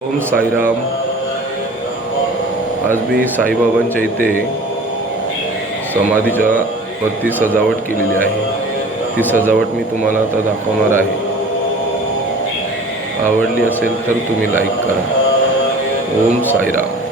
ओम साईराम. आज मी साईबाबांच्या इथे समाधीच्या वरती सजावट केलेली आहे. ती सजावट मी तुम्हाला आता दाखवणार आहे. आवडली असेल तर तुम्ही लाईक करा. ओम साईराम.